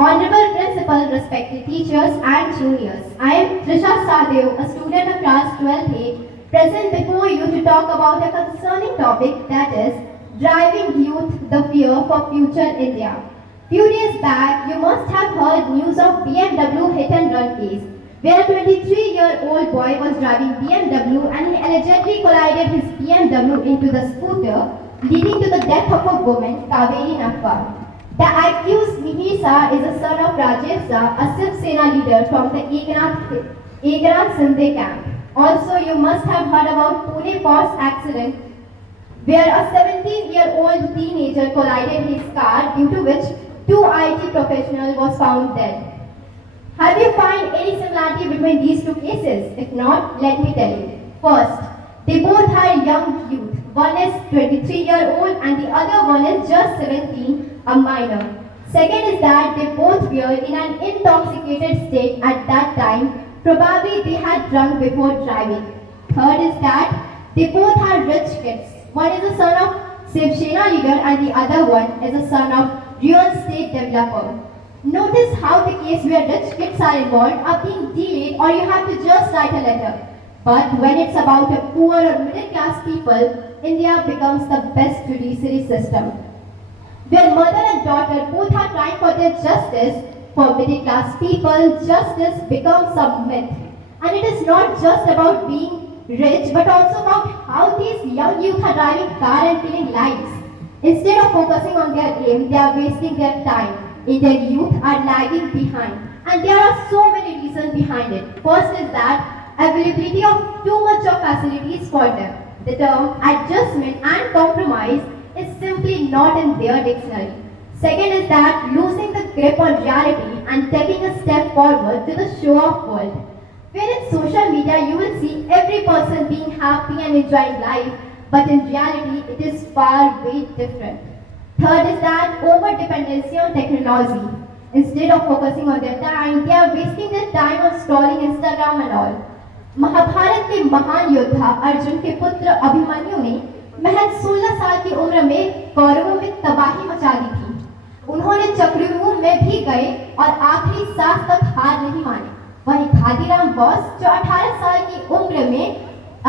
Honorable Principal, respected teachers and juniors, I am Trisha Sadev, a student of class 12A, present before you to talk about a concerning topic, that is driving youth, the fear for future India. Few days back, you must have heard news of BMW hit and run case, where a 23-year-old boy was driving BMW and he allegedly collided his BMW into the scooter, leading to the death of a woman, Kaveri Nagpal. The accused Mihir is the son of Rajesh Shah, a Shiv Sena leader from the Eknath Shinde camp. Also, you must have heard about Pune Ports accident, where a 17-year-old teenager collided his car, due to which two IT professionals was found dead. Have you found any similarity between these two cases? If not, let me tell you. First, they both are young youth. One is 23-year-old and the other one is just 17, a minor. Second is that they both were in an intoxicated state at that time. Probably they had drunk before driving. Third is that they both are rich kids. One is the son of Shiv Sena leader and the other one is the son of real estate developer. Notice how the case where rich kids are involved are being delayed or you have to just write a letter. But when it's about a poor or middle class people, India becomes the best judiciary system, where mother and daughter both are trying for their justice. For middle class people, justice becomes a myth. And it is not just about being rich, but also about how these young youth are driving car and killing lives. Instead of focusing on their aim, they are wasting their time. Indian youth are lagging behind. And there are so many reasons behind it. First is that availability of too much of facilities for them. The term adjustment and compromise is simply not in their dictionary. Second is that losing the grip on reality and taking a step forward to the show-off world. Where in social media you will see every person being happy and enjoying life, but in reality it is far way different. Third is that over-dependency on technology. Instead of focusing on their time, they are wasting their time on scrolling Instagram and all. Mahabharat के महान योद्धा अर्जुन के पुत्र अभिमन्यु ने महज 16 साल की उम्र में कौरवों में तबाही मचा दी थी। उन्होंने चक्रव्यूह में भी गए और आखिरी सांस तक हार नहीं मानी। वहीं खादीराम बोस जो 18 साल की उम्र में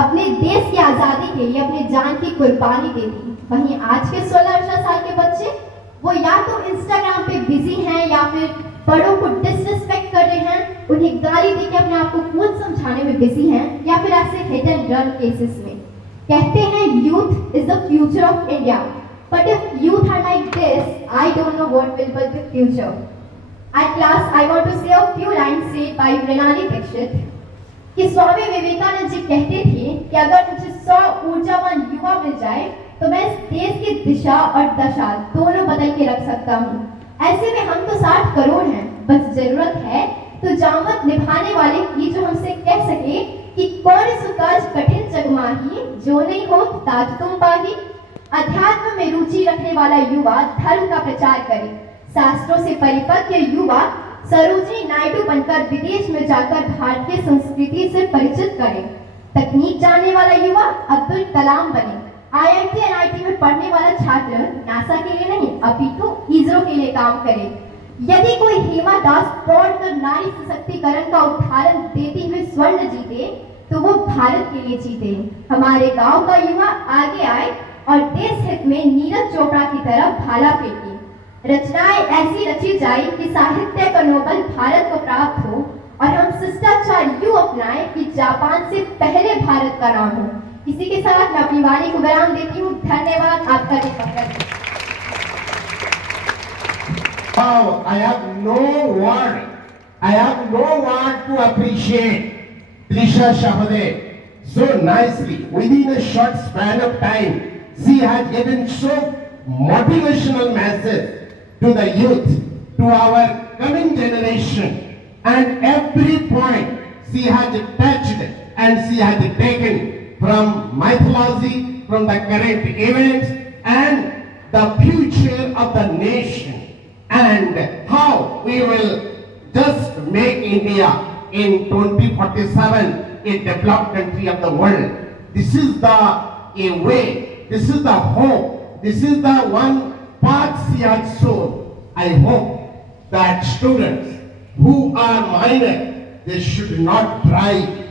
अपने देश की आजादी के लिए अपनी जान की कुर्बानी दे दी। वहीं आज के 16-18 साल के बच्चे वो या तो इंस्टाग्राम पे बिजी हैं या फिर बड़ों को डिसरिस्पेक्ट कर रहे हैं, उन्हें गाली देके अपने आप को कूल समझाने में बिजी हैं, या फिर ऐसे हिट एंड रन केसेस में। कहते हैं youth is the future of India, but if youth are like this, I don't know what will be the future. At last, I want to say a few lines said by Mrinalini Dixit कि स्वामी विवेकानंद जी कहते थे कि अगर मुझे 100 ऊर्जावान युवा मिल जाए तो मैं इस देश की दिशा और दशा दोनों बदल के रख सकता हूँ। ऐसे में हम तो 60 करोड़ हैं, बस जरूरत है तो जामत निभाने वाले की जो हमसे कह सके कि कौन सुकाज कठिन जगमाही जो नहीं हो ताज तुम पाही। अध्यात्म में रुचि रखने वाला युवा धर्म का प्रचार करे। शास्त्रों से परिपक्व युवा सरोजिनी नायडू बनकर विदेश में जाकर भारतीय संस्कृति से परिचित करे। तकनीक जानने वाला युवा अब्दुल कलाम बने। IIT NIT में पढ़ने वाला छात्र नासा के लिए नहीं अपितु इसरो के लिए काम करे। यदि कोई हेमा दास पढ़कर नारी सशक्तिकरण का उदाहरण देती हुए स्वर्ण जीते तो वो भारत के लिए जीते। हमारे गांव का युवा आगे आए और देश हित में नीरज चोपड़ा की तरह भाला फेंके। रचनाएं ऐसी रची जाए कि साहित्य का नोबेल भारत को प्राप्त हो और हम शिष्टाचार यूं अपनाएं कि जापान से पहले भारत का नाम हो। इसी के साथ मैं अपनी वाणी को विराम देती हूँ। धन्यवाद आपका धन्यवाद। Wow, I have no word to appreciate Trisha Shahade so nicely. Within a short span of time, she has given so motivational message to the youth, to our coming generation, and every point she has touched and she has taken from mythology, from the current events, and the future of the nation, and how we will just make India in 2047 a developed country of the world. This is the way, this is the hope, this is the one path she has shown. I hope that students who are minor, they should not drive